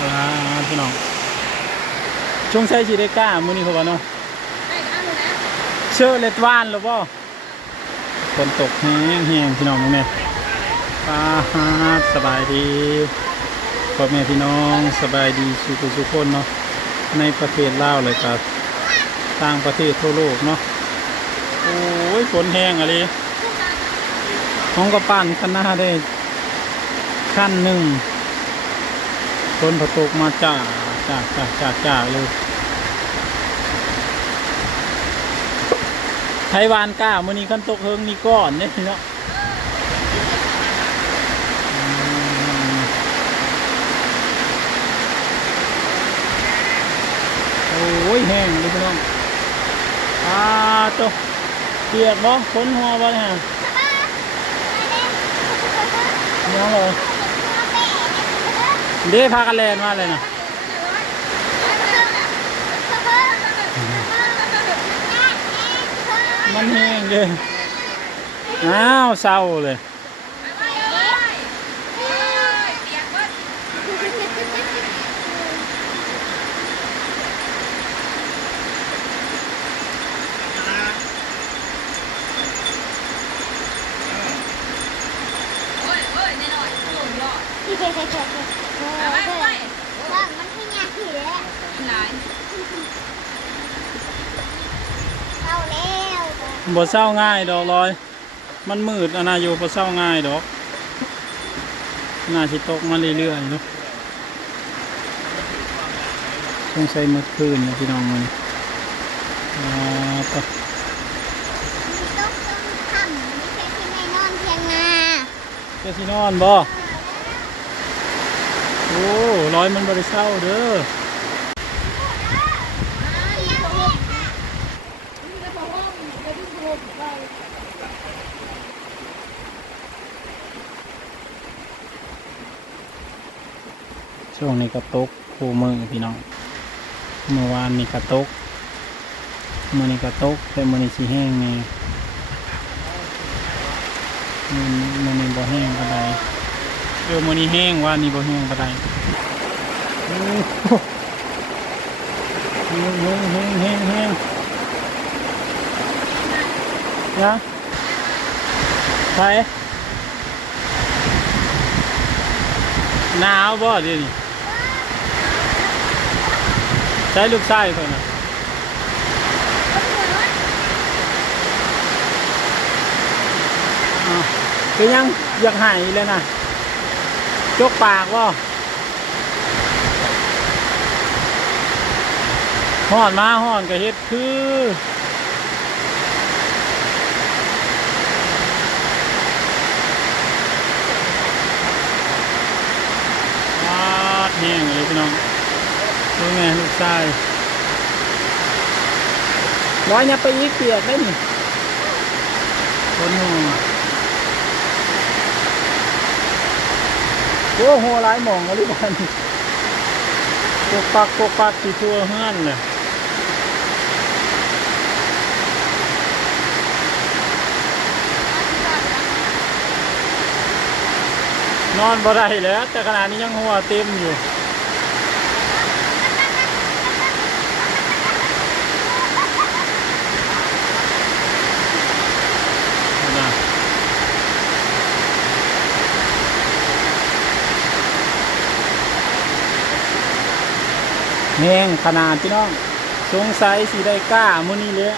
อ่าพี่น้องช่วงใช้ชีได้กล้ามื้อนี้เขาว่าเนาะไอ้ข้าวหนูนะเชื่อเล็ดวานหรือเปล่าฝนตกแห้งแห้งพี่น้องมึงเนี่ยป้าดสบายดีพ่อแม่พี่น้องสบายดีสุขสุขคนเนาะในประเทศลาวเลยกับต่างประเทศทั่วโลกเนาะโอ้ยฝนแห้งอะไรห้องกระปั้นข้างหน้าได้ขั้นหนึ่ง ฝนพอตกมาจ้าจ้าจ้าจ้าจ้าเลยไทยวานก้ามื้อนี้ขั้นตกเฮิงนี่ก้อนเนี่ยเนาะอืมโอ้ยแห้งเลยพี่น้องอ่าโตะเปียกบ่ฝนหัวบ่เนี่ยยังเลย เด้พากันแลนมาเลยนะมันแห้งเลยอ้าวเศร้าเลยว่ามันไม่ยากที่เลยเข้าแล้ว บ่เศร้าง่ายดอกลอย มันมืดอันน่าอยู่บ่เศร้าง่ายดอกน่าสิตกมาเรื่อยๆเนาะสงสัยมืดคืนนะพี่น้องมันอ่าก็ต้องต้องทำไม่ใช่ที่ไม่นอนเพียงนาก็สินอนบ่โอ้ร้อยมันบ่ได้เศร้าเด้อช่ วงนี้ก็ตกคู่มือพี่น้องเมื่อวานนี่ก็ตกเมื้อนี้ก็ตกแต่เมื้อนี้สิแห้งแน่มื้อนี้มื้อนี้บ่แห้งปานใดเออมื้อนี้แห้งว่านี้บ่แห้งปานใดโอ้โหแห้งแห้งแห้งแห้งแห้งนะไปหนาวบ่เดี๋ยวนี้ ใช้ลูกชายคนนะอ้าวคือยังอยากหายเลยนะจกปากบ่ห่อนมาห่อนก็เฮ็ดคือวาดแห้งเลยพี่น้อง ดูไงลูกชายร้อยเนี่ยไปอีกเปียกได้นี่คนหัวโอ้โหหลายหมองอะไรบ้านนี่ปกปักปกปักสีทั่วเฮือนเลยนอนบ่ได้แล้วแต่ขณะนี้ยังหัวเต็มอยู่ ขนาดพี่น้อง สงสัยสีได้กล้ามื้อนี้เลย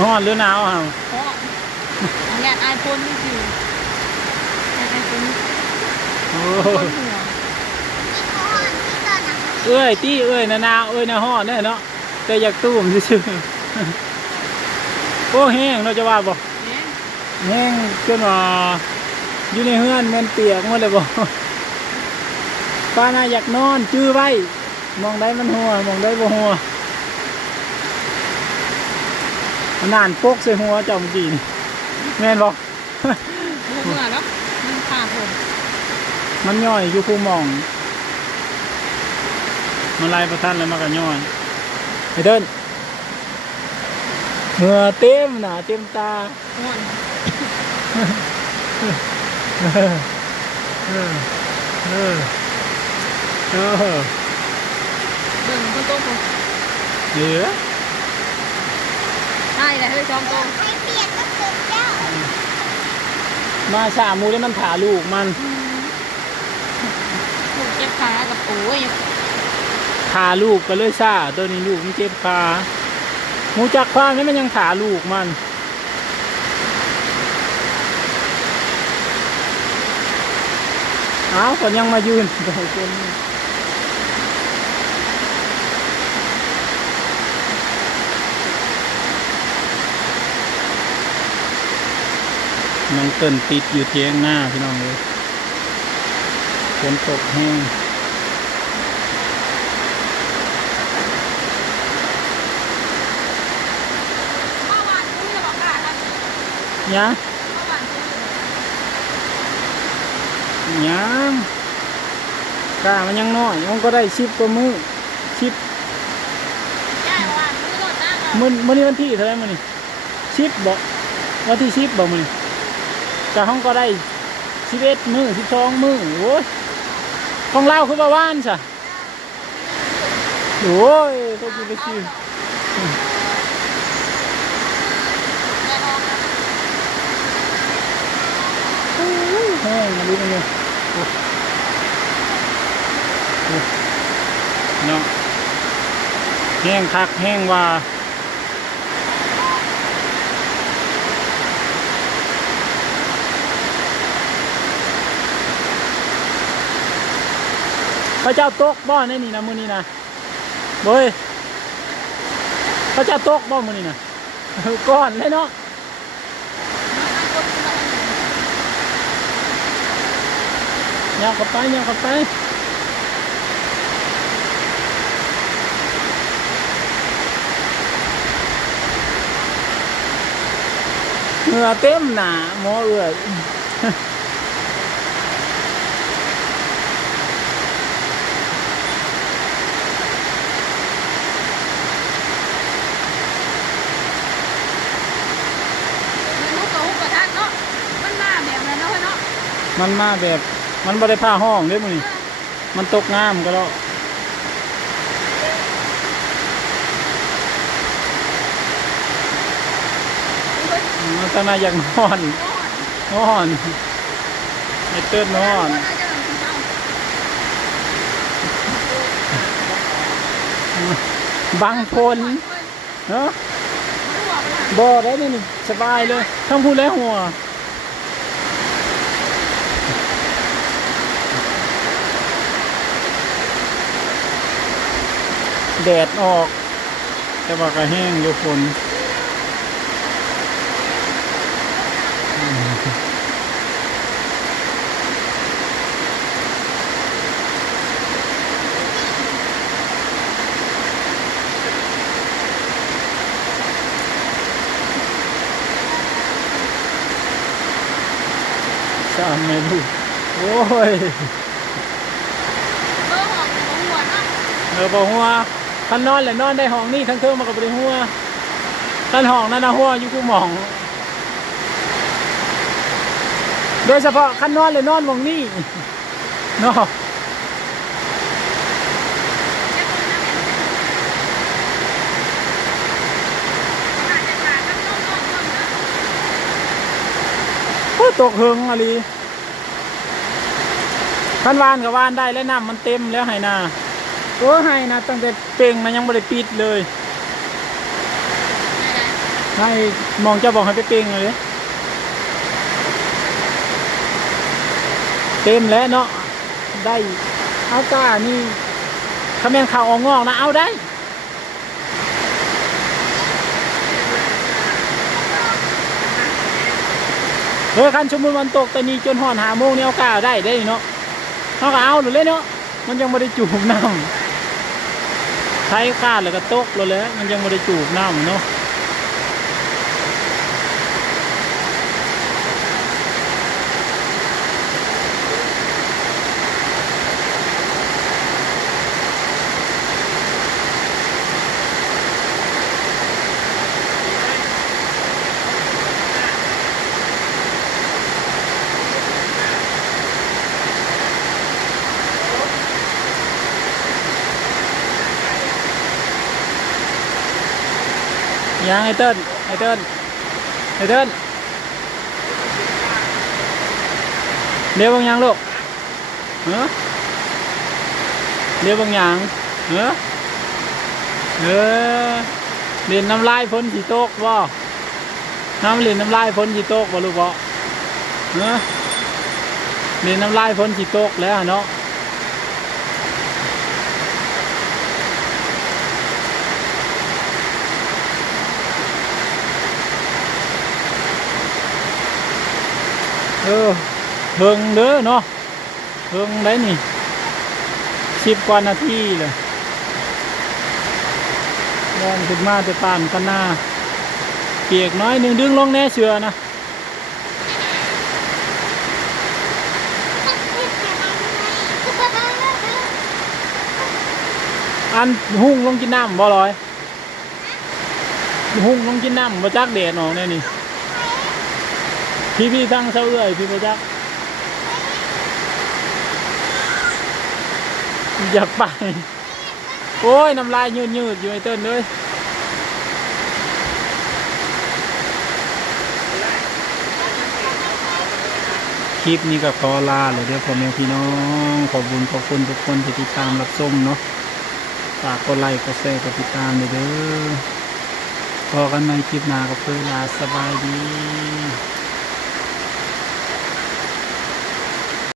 ร้อนหรือหนาวอะเพราะงานไอโฟนนี่คือไอโฟนโอ้คนหัวที่เขาห่อนที่ตอนนั้นเอ้ยตี้เอ้ยนานาเอ้ยนาฮ้อนแน่เนาะแต่อยากตู้มซื่อๆโอ้แห้งเนาะจะว่าบ่เนี่ยแห้งจนว่าอยู่ในเฮือนแมันเปียกหมดเลยบ่ป้าน่าอยากนอนจื้อไว้มองได้มันหัวมองได้บ่หัว มั นนานโปกใส่หัวเจ้าเมื่อกี้นี่แม่นบอกเมื่อแล้วมันขาดผมมันย่อยอยู่คูหมอง มันไล่ประทันแล้วมันก็ย่อยไปเดินเหงื่อเต็มหนาเต็มตาห่วนเออเออเออเออเบิ่งคนโตผมเหลือใช่แหละเฮ้ยจอมโตให้เปลี่ยนก็คือเจ้ามาสามมูได้มันถาลูกมันถูกเจ็บขากับโอ้ยถาลูกก็เลยซ่าตัวนี้ลูกมันเจ็บขาหมูจักความนี่มันยังถาลูกมันเอาก็ยังมายืนโดยคน น้องเติ้นติดอยู่เทียงหน้าพี่น้องเลยฝนตกแห้งเมื่อวานคุณจะบอกขาดครับยะเมื่อวานคุณยังกล้ามันยังน้อยมันก็ได้ชิปกว่ามือชิปย่ายเมื่อวานคุณรถนั่งเลยมือมือนี้วันที่เท่าไหรมือนี้ชิปบอกวันที่ชิปบอกมือนี้ กะห้องก็ได้สิบเอ็ดมือสิบสองมือโอ้ยของเราคือประวานจ้ะโอ้ยก็คือไปชิวแน่นอนแห้งมาดูมันเลยเนาะแห้งคักแห้งว่า พระเจ้าตกบ่ในนี่นะมือนี่นะเบ้ยพระเจ้าตกบ่อมือนี่นะก้อนเลยเนาะยาวกับไปยาวกับไปเหงื่อเต็มหนาหมอเอือด มันลูกกับฮุกกับท่านเนาะ มันมาแบบนั้นเนาะเนาะ มันมาแบบ มันบ่ได้ผ้าห้องเด้มืองมันตกงามก็แล้วมันตนาอยากนอนนอนไอเติ้นนอนบางคนเนาะบ่ได้นี่สบายเลยทั้งพูดและหัว แดดออก แต่ว่าก็แห้งอยู่ฝนสามเมนูโอ้ยเบอร์หอกของหัวเนาะเออบอกหัว คันนอนแหละนอนได้ห้องนี่ทั้งเทิงมากับไปหัวคันห้องนั่นนะหัวอยู่กูหมอง โดยเฉพาะคันนอนเลยนอนมองนี่เนาะโอ้ตกเฮงอะไรคันวานกับวานได้แล้วน้ำมันเต็มแล้วไห้นา โอ้ไห้นะตั้งแต่เป่งนะยังไม่ได้ปิดเลยให้มองเจ้าบอกให้ไปเป่งเลยเต็มแล้วเนาะได้เอาก้านี่ถ้าแม่นข่าวออกงอกนะเอาได้เฮ้ยคันชมุนวันตกแต่นี้จนห่อนหาโมงนี่เอาก้าได้ได้เนาะเขาก็เอาหรือเลยเนาะมันยังไม่ได้จูบน้ำ ใช้ก้าแล้วก็ตกเลยแหล้วมันยังไม่ได้จูบน้ำเนาะ ยังไอเติ้ลไอเติ้ลไอเติ้ลเดี๋ยวบางยังลูกเออเดี๋ยวบางยังเออเออเรียนน้ำลายพ้นสีโต๊กบ่น้ำเรียนน้ำลายพ้นสีโต๊กบ่ลูกบ่เออเรียนน้ำลายพ้นสีโต๊กแล้วเนาะ ออเพิ่งเด้อเนาะเพิ่งได้นี่สิบกว่านาทีเลยแรงขึ้นมาจะตานกันหน้า เปียกน้อยหนึ่งดึงลงแน่เชือนะอันหุ่งลงกินน้ำบ่ลอย หุ่งลงกินน้ำบ่จักเดดออกแน่นี่ พี่พี่ทั้งเสาเอื้อยพี่ประจักอยากไป โอ้ยน้ำลายยืดยืดอยู่ไอ้เติ้ลเลยคลิปนี้ก็ขอลาเลยเด้อพ่อแม่พี่น้องขอบุญขอบคุณทุกคนที่ติดตามรับชมเนาะฝากกดไลค์กดแชร์กดติดตามเลยเด้อพอกันในคลิปหน้าก็เพื่อลาสบายดี